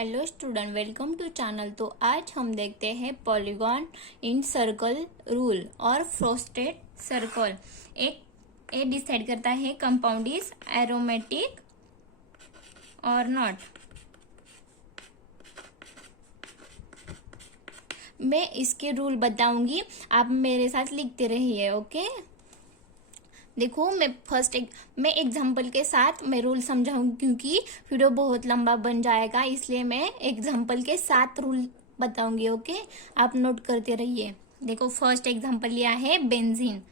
Hello student, welcome to channel. तो आज हम देखते हैं पॉलीगॉन इन सर्कल रूल और फ्रॉस्टेड सर्कल। एक ये डिसाइड करता है कंपाउंड इज एरोमेटिक और नॉट। मैं इसके रूल बताऊंगी, आप मेरे साथ लिखते रहिए। ओके, देखो मैं एग्जाम्पल के साथ मैं रूल समझाऊंगी, क्योंकि वीडियो बहुत लंबा बन जाएगा, इसलिए मैं एग्जाम्पल के साथ रूल बताऊंगी। ओके, आप नोट करते रहिए। देखो फर्स्ट एग्जाम्पल लिया है बेंजीन।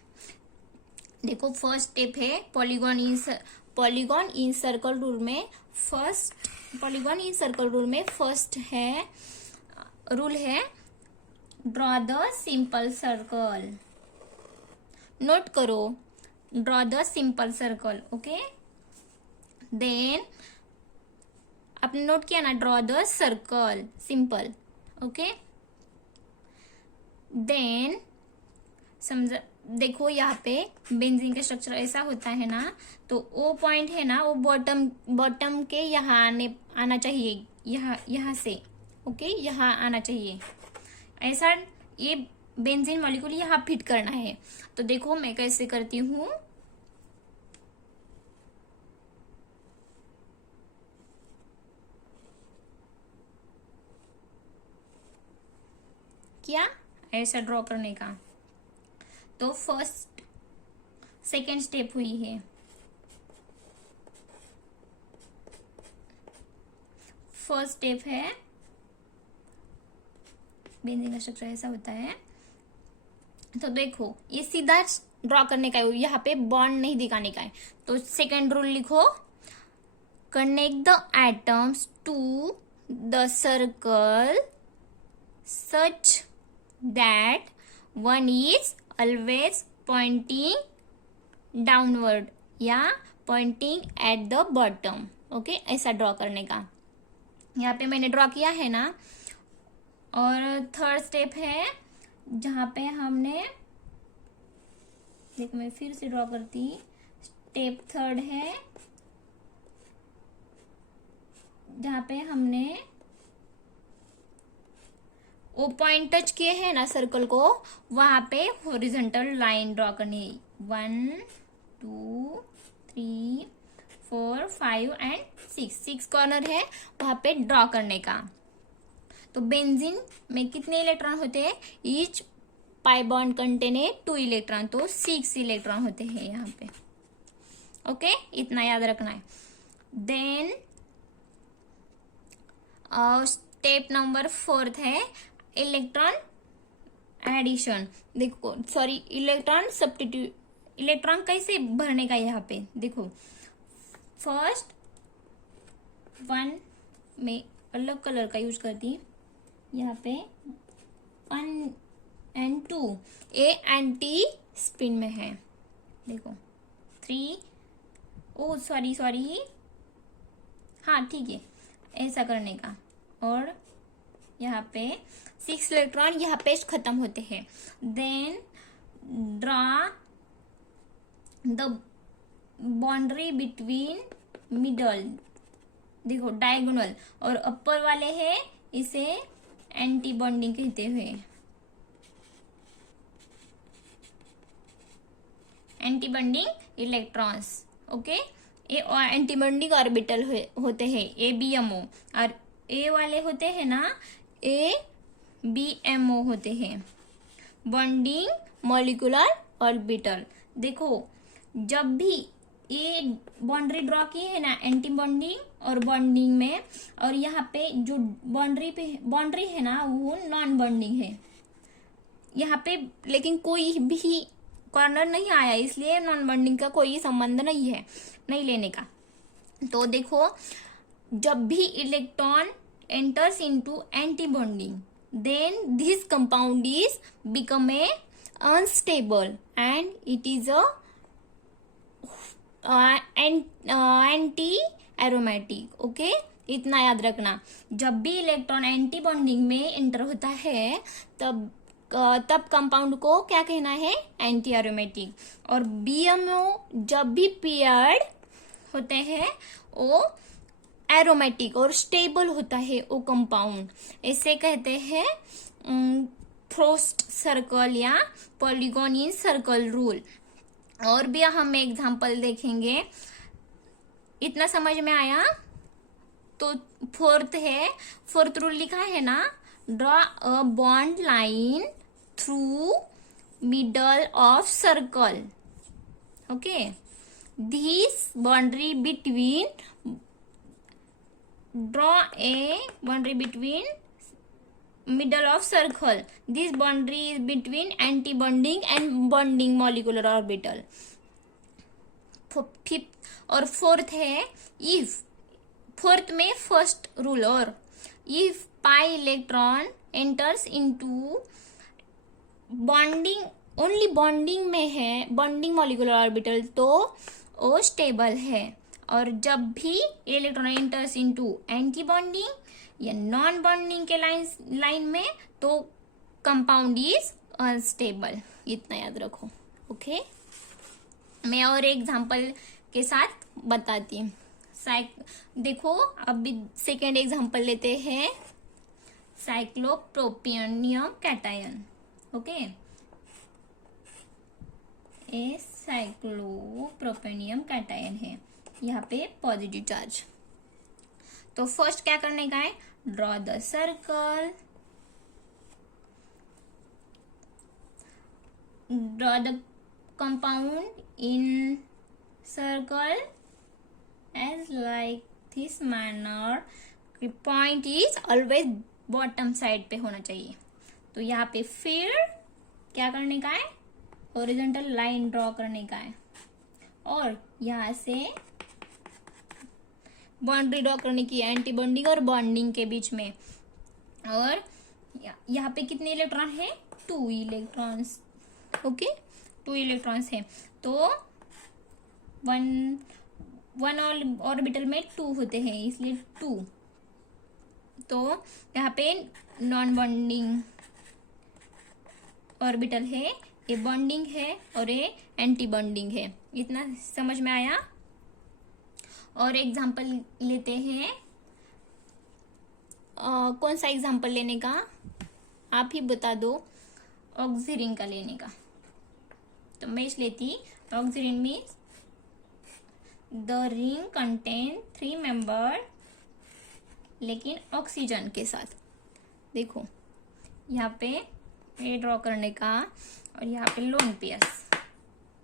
देखो फर्स्ट स्टेप है पॉलीगॉन इन सर्कल रूल में। फर्स्ट है रूल है draw the simple circle. Note करो, draw the simple circle. okay, then आपने नोट किया ना, draw the circle simple. okay, then समझ देखो यहाँ पे बेंजीन का स्ट्रक्चर ऐसा होता है ना, तो ओ पॉइंट है ना, वो बॉटम के यहाँ आना चाहिए, यहाँ से। ओके, यहाँ आना चाहिए। ऐसा ये बेंजीन मॉलिक्यूल यहाँ फिट करना है। तो देखो मैं कैसे करती हूँ। क्या ऐसा ड्रॉ करने का। तो सेकेंड स्टेप हुई है। फर्स्ट स्टेप है बेंजीन का स्ट्रक्चर ऐसा होता है। तो देखो ये सीधा ड्रॉ करने का है, यहाँ पे बॉन्ड नहीं दिखाने का है। तो सेकेंड रूल लिखो, connect the atoms to the circle such that one is always pointing downward या pointing at the bottom. Okay, ऐसा ड्रॉ करने का। यहाँ पे मैंने ड्रॉ किया है ना। और थर्ड स्टेप है जहां पे हमने, देखो मैं फिर से ड्रॉ करती। स्टेप थर्ड है जहां पे हमने वो पॉइंट टच किए हैं ना सर्कल को, वहां पे हॉरिजॉन्टल लाइन ड्रॉ करनी है। 1 2 3 4 5 एंड 6 कॉर्नर है वहां पे ड्रॉ करने का। तो बेंजीन में कितने इलेक्ट्रॉन होते हैं? Each pi bond contain 2 electron, तो 6 इलेक्ट्रॉन होते हैं यहाँ पे। ओके, इतना याद रखना है। देन स्टेप नंबर 4 है इलेक्ट्रॉन एडिशन। देखो सॉरी, इलेक्ट्रॉन सब्स्टिट्यूट। इलेक्ट्रॉन कैसे भरने का यहाँ पे देखो। फर्स्ट 1 में अलग कलर का यूज करती, यहाँ पे 1 and 2 ए एंटी स्पिन में है। देखो 3, ओ सॉरी, हाँ ठीक है, ऐसा करने का। और यहाँ पे 6 इलेक्ट्रॉन यहाँ पे खत्म होते हैं। Then draw the boundary between middle. देखो डायगोनल, और अपर वाले हैं इसे एंटी बॉन्डिंग कहते हुए, एंटी बॉन्डिंग इलेक्ट्रॉन्स। ओके, ये एंटी बॉन्डिंग ऑर्बिटल होते हैं ABMO, और ए वाले होते हैं ना ABMO होते हैं, बॉन्डिंग मॉलिक्यूलर ऑर्बिटल। देखो जब भी ये बाउंड्री ड्रॉ की है ना एंटी बॉन्डिंग और बॉन्डिंग में, और यहाँ पे जो बाउंड्री है ना वो नॉन बॉन्डिंग है यहाँ पे, लेकिन कोई भी कॉर्नर नहीं आया, इसलिए नॉन बॉन्डिंग का कोई संबंध नहीं है, नहीं लेने का। तो देखो जब भी electron enters into anti bonding, then this compound is become a unstable and it is a anti aromatic. Okay, इतना याद रखना। जब भी इलेक्ट्रॉन एंटी बॉन्डिंग में एंटर होता है तब कंपाउंड को क्या कहना है? Anti aromatic. और BMO जब भी पेयर्ड होते हैं वो एरोमेटिक और स्टेबल होता है वो कंपाउंड, इसे कहते हैं फ्रोस्ट सर्कल या पॉलीगॉन इन सर्कल रूल। और भी हम एग्जांपल देखेंगे। इतना समझ में आया? तो फोर्थ रूल लिखा है ना, draw a bond line through middle of circle. Okay, this boundary between draw a boundary between middle of circle. This boundary is between anti-bonding and bonding molecular orbital. Fifth और fourth है, if fourth में first rule, और if pi electron enters into bonding, only bonding में है, bonding molecular orbital, तो वो stable है। और जब भी electron enters into anti bonding या नॉन बॉन्डिंग के लाइन में, तो कंपाउंड इज अनस्टेबल। इतना याद रखो। ओके, मैं और एग्जांपल के साथ बताती हूँ। देखो, अभी सेकेंड एग्जांपल लेते हैं, साइक्लोप्रोपेनियम कैटायन। ओके, ए साइक्लोप्रोपेनियम कैटायन है, यहाँ पे पॉजिटिव चार्ज। तो फर्स्ट क्या करने का है, draw the circle, draw the compound in circle as like this manner. Point is always bottom side पे होना चाहिए। तो यहाँ पे फिर क्या करने का है, हॉरिजॉन्टल लाइन ड्रॉ करने का है, और यहाँ से बाउंड्री ड्रॉ करने की एंटी बॉन्डिंग और बॉन्डिंग के बीच में। और यहाँ पे कितने इलेक्ट्रॉन है, 2 इलेक्ट्रॉन्स। ओके, 2 इलेक्ट्रॉन्स है, तो वन ऑर्बिटल में 2 होते हैं, इसलिए 2। तो यहाँ पे नॉन बॉन्डिंग ऑर्बिटल है, ये बॉन्डिंग है और ये एंटी बॉन्डिंग है। इतना समझ में आया? और एग्जाम्पल लेते हैं। कौन सा एग्जाम्पल लेने का, आप ही बता दो। ऑक्सीजन का लेने का, तो मैं इस लेती। Oxygen means the ring contain 3 member, लेकिन ऑक्सीजन के साथ। देखो यहाँ पे ये ड्रॉ करने का, और यहाँ पे lone pairs,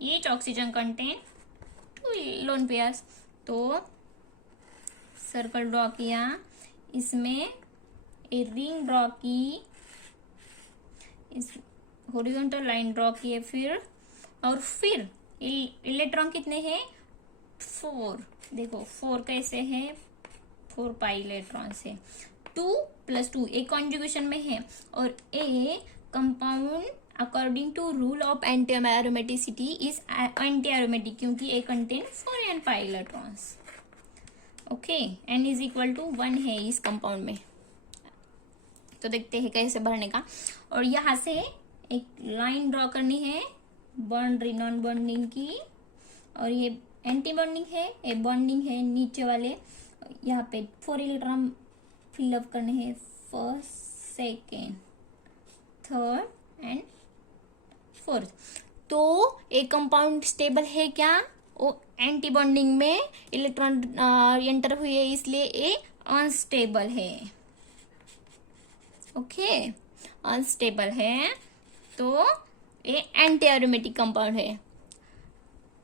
each oxygen contain 2 lone pairs. तो सर्कल ड्रॉ किया, इसमें एक रिंग ड्रॉ की, इस हॉरिजॉन्टल लाइन ड्रॉ किए, फिर इलेक्ट्रॉन कितने हैं, 4। देखो 4 कैसे है, 4 पाई इलेक्ट्रॉन से 2 + 2 एक कॉन्जुगेशन में है, और A compound according to rule of anti aromaticity is anti aromatic, क्योंकि A contain 4 n pi electrons. Okay, n is equal to 1 है इस कंपाउंड में। तो देखते हैं कैसे भरने का। और यहाँ से एक लाइन ड्रॉ करनी है, बॉन्ड्री नॉन बॉन्डिंग की, और ये एंटी बॉन्डिंग है, ये बॉन्डिंग है नीचे वाले। यहाँ पे 4 इलेक्ट्रॉन फिलअप करने हैं, first, second, third and fourth. तो एक कंपाउंड स्टेबल है क्या, वो एंटी बॉन्डिंग में इलेक्ट्रॉन एंटर हुए, इसलिए ये अनस्टेबल है। ओके, अनस्टेबल है, तो ये एंटी एरोमेटिक कंपाउंड है।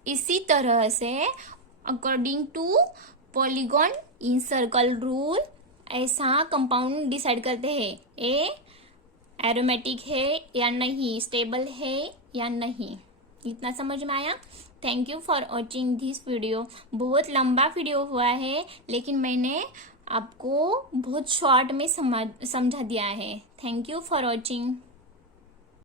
इसी तरह से according to polygon in circle rule, ऐसा कंपाउंड डिसाइड करते हैं ये एरोमेटिक है या नहीं, स्टेबल है या नहीं। इतना समझ में आया? Thank you for watching this video. बहुत लंबा वीडियो हुआ है, लेकिन मैंने आपको बहुत शॉर्ट में समझा दिया है। Thank you for watching.